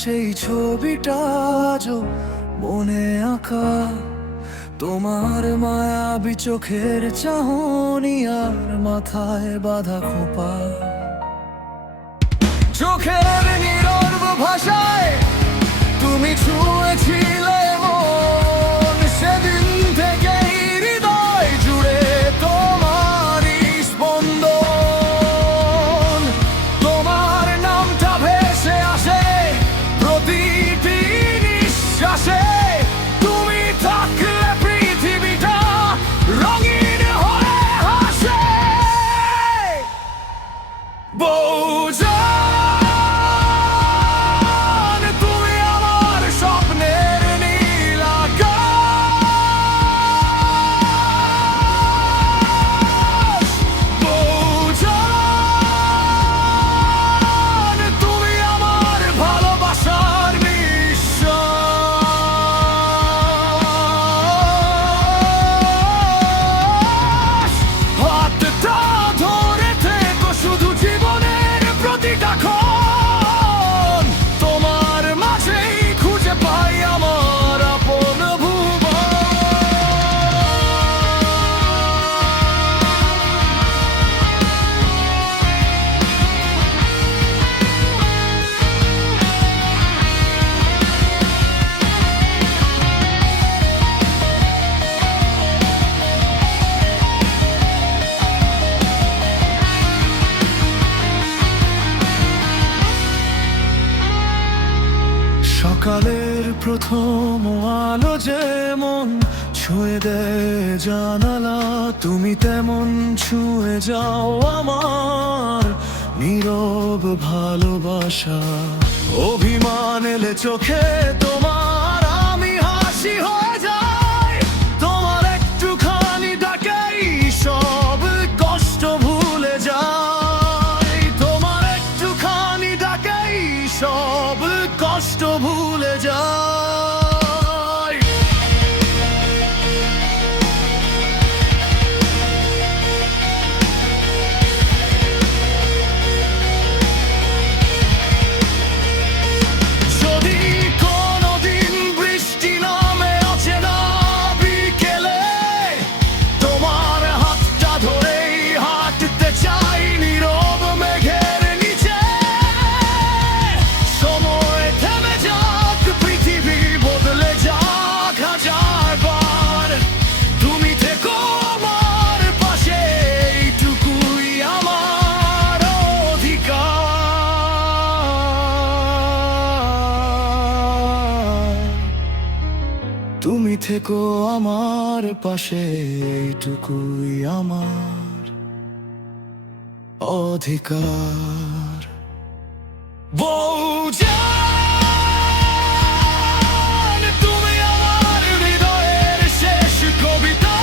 সেই ছবিটা আজও মনে আঁকা, তোমার মায়াবী চোখের চাহনি আর মাথায় বাঁধা খোপা। চোখের নীরব ভাষায় তুমি ছুঁয়েছিলে মন, সেদিন থেকেই হৃদয় জুড়ে তোমারই স্পন্দন। তোমার নামটা ভেসে আসে প্রতিটি নিঃশ্বাসে, তুমি থাকলে পৃথিবীটা রঙিন হয়ে হাসে। বউজান, তুমি আমার স্বপ্নের নীল আকাশ। বউজান, তুমি আমার ভালোবাসার নিঃশ্বাস। হাতটা ধরে থেকো শুধু জীবনের প্রতিটা ক্ষণ, তোমার মাঝেই খুঁজে পাই আমার আপন ভুবন। সকালের প্রথম আলো যেমন ছুঁয়ে দেয় জানালা, তুমি তেমন ছুঁয়ে যাও আমার নীরব ভালোবাসা। অভিমান এলে চোখে তোমার আমি হাসি হয়ে যাই, তোমার একটুখানি ডাকেই সব কষ্ট ভুলে যাই। তোমার একটুখানি ডাকেই সব কষ্ট ভুলে যাই। যদি কোনোদিন বৃষ্টি নামে অচেনা বিকেলে, তোমার হাতটা ধরেই হাঁটতে চাই নীরব মেঘের নিচে। সময় থেমে যাক, পৃথিবী বদলে যাক হাজারবার, তুমি থেকো আমার পাশে, এইটুকুই আমার অধিকার। তুমি থেকো আমার পাশে, এইটুকুই আমার অধিকার। বউজান, তুমি আমার হৃদয়ের শেষ কবিতা।